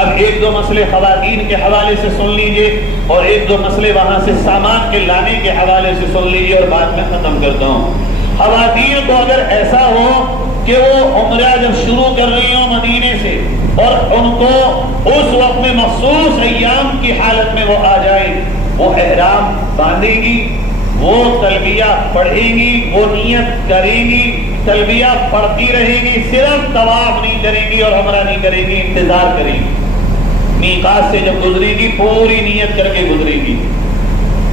اب ایک دو مسئلے خواتین کے حوالے سے سن لیجئے اور ایک دو مسئلے وہاں سے سامان کے لانے کے حوالے سے سن لیجئے اور بعد میں ختم کرتا ہوں۔ خواتین کو اگر ایسا ہو کہ وہ عمرہ جب شروع کر رہی ہوں مدینے سے اور ان کو اس وقت میں مخصوص ایام کی حالت میں وہ آ جائے، وہ احرام باندھے گی، وہ تلبیہ پڑھیں گی، وہ نیت کریں گی، تلبیہ پڑھتی رہیں گی، صرف طواف نہیں کریں گی اور عمرہ نہیں کریں گی، انتظار کریں گی۔ میقات سے جب گزرے گی پوری نیت کر کے گزرے گی،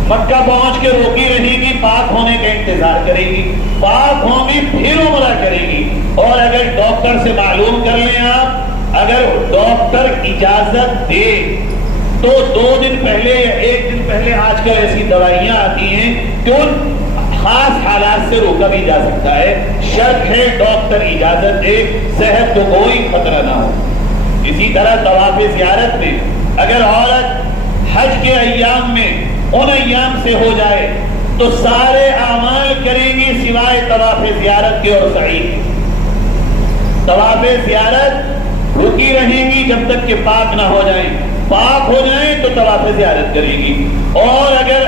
مکہ پہنچ کے روکی رہے گی، پاک ہونے کا انتظار کرے گی، پاک ہوں گی پھر عمرہ کرے گی۔ اور اگر ڈاکٹر سے معلوم کر لیں آپ، اگر ڈاکٹر اجازت دے تو 2 دن پہلے یا 1 دن پہلے آج کل ایسی دوائیاں آتی ہیں کہ ان خاص حالات سے روکا بھی جا سکتا ہے، شرط ہے ڈاکٹر اجازت دے، صحت کو کوئی خطرہ نہ ہو۔ اسی طرح طواف زیارت میں اگر عورت حج کے ایام میں ان ایام سے ہو جائے تو سارے اعمال کریں گی سوائے طواف زیارت کے اور سعی کے۔ طواف زیارت رکی رہیں گی جب تک کہ پاک نہ ہو جائیں، پاک ہو جائیں تو طواف زیارت کریں گی۔ اور اگر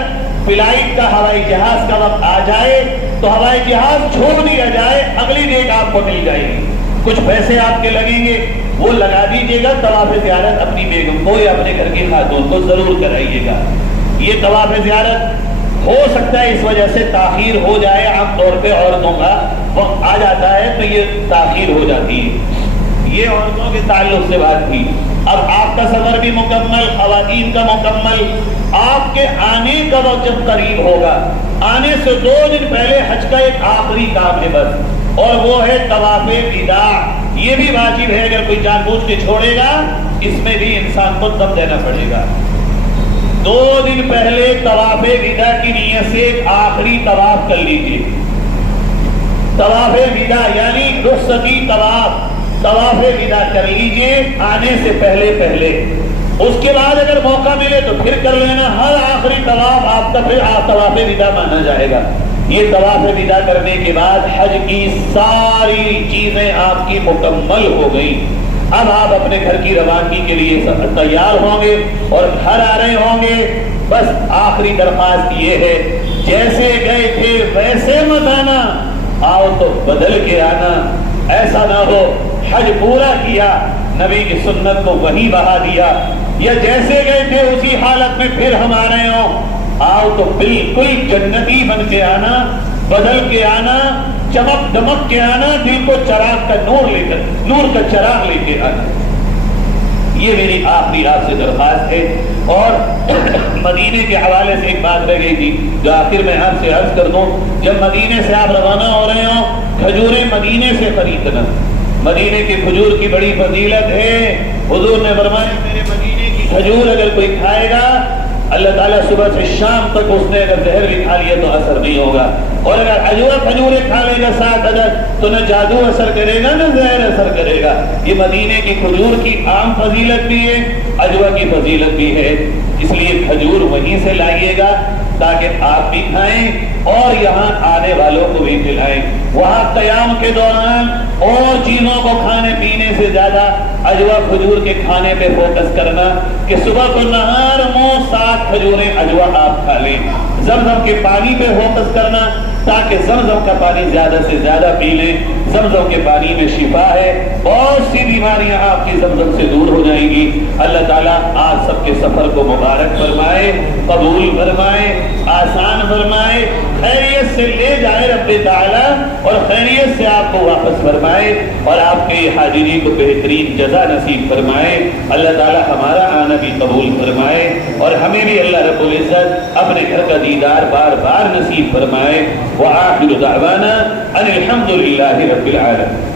فلائٹ کا ہوائی جہاز کا وقت آ جائے تو ہوائی جہاز چھوڑ دیا جائے، اگلی ڈیٹ آپ کو مل جائے گی، کچھ پیسے آپ کے لگیں گے وہ لگا دیجیے گا، طواف زیارت اپنی بیگم کو یا اپنے گھر کی خاتون کو ضرور کرائیے گا۔ یہ طواف زیارت ہو سکتا ہے اس وجہ سے تاخیر ہو جائے، عام طور پہ عورتوں کا وقت آ جاتا ہے تو یہ تاخیر ہو جاتی ہے۔ یہ عورتوں کے تعلق سے بات تھی۔ اب آپ کا سفر بھی مکمل، خواتین کا مکمل، آپ کے آنے کا وقت جب قریب ہوگا، آنے سے 2 دن پہلے حج کا ایک آخری کام ہے بس، اور وہ ہے طواف وداع۔ یہ بھی واجب ہے، اگر کوئی جان بوجھ کے چھوڑے گا اس میں بھی انسان کو دم دینا پڑے گا۔ 2 دن پہلے طواف وداع کی نیت سے ایک آخری طواف کر لیجیے۔ طواف وداع یعنی رخصتی طواف وداع کر لیجیے آنے سے پہلے۔ اس کے بعد اگر موقع ملے تو پھر کر لینا، ہر آخری طواف آپ کا پھر طواف وداع مانا جائے گا۔ یہ طواف وداع کرنے کے بعد حج کی ساری چیزیں آپ کی مکمل ہو گئی۔ اب آپ اپنے گھر کی روانگی کے لیے تیار ہوں گے اور گھر آ رہے ہوں گے۔ بس آخری درخواست یہ ہے، جیسے گئے تھے ویسے مت آنا، آؤ تو بدل کے آنا۔ ایسا نہ ہو حج پورا کیا، نبی کی سنت کو وہیں بہا دیا، یا جیسے گئے تھے اسی حالت میں پھر ہم آ رہے ہوں، آؤ تو بالکل جنتی بن کے آنا، بدل کے آنا، چمک دمک کے آنا، دل کو چراغ کا نور کا چراغ لے کے آنا۔ یہ میری آخری آپ سے درخواست ہے۔ اور مدینے کے حوالے سے ایک بات رہ گئی تھی جو آخر میں آپ سے عرض کر دوں، جب مدینے سے آپ روانہ ہو رہے ہوں، کھجوریں مدینے سے خریدنا۔ مدینے کی کھجور کی بڑی فضیلت ہے۔ حضور نے فرمایا میرے مدینے کی کھجور اگر کوئی کھائے گا، اللہ تعالیٰ صبح سے شام تک اس نے اگر زہر بھی کھا لیا تو اثر نہیں ہوگا، اور اگر کھجوریں کھا لے گا 7 عدد تو نہ جادو اثر کرے گا نہ زہر اثر کرے گا۔ یہ مدینے کی کھجور کی عام فضیلت بھی ہے، عجوہ کی فضیلت بھی ہے، اس لیے کھجور وہیں سے لائیے گا تاکہ آپ بھی کھائیں اور یہاں آنے والوں کو بھی کھلائیں۔ وہاں قیام کے دوران اور چیزوں کو کھانے پینے سے زیادہ عجوہ کھجور کے کھانے پہ فوکس کرنا کہ صبح کو نہار منہ 7 کھجوریں عجوہ آپ کھا لیں۔ زمزم کے پانی پہ فوکس کرنا تاکہ زمزم کا پانی زیادہ سے زیادہ پی لیں۔ زمزم کے پانی میں شفا ہے، بہت سی بیماریاں آپ کی زمزم سے دور ہو جائیں گی۔ اللہ تعالیٰ آج سب کے سفر کو مبارک فرمائے، قبول فرمائے، آسان فرمائے، خیریت سے لے جائے رب تعالیٰ، اور خیریت سے آپ کو واپس فرمائے، اور آپ کے حاضری کو بہترین جزا نصیب فرمائے۔ اللہ تعالیٰ ہمارا آنا بھی قبول فرمائے اور ہمیں بھی اللہ رب العزت اپنے گھر کا دیدار بار بار نصیب فرمائے۔ وآخر دعوانا ان الحمد للہ رب العالمین۔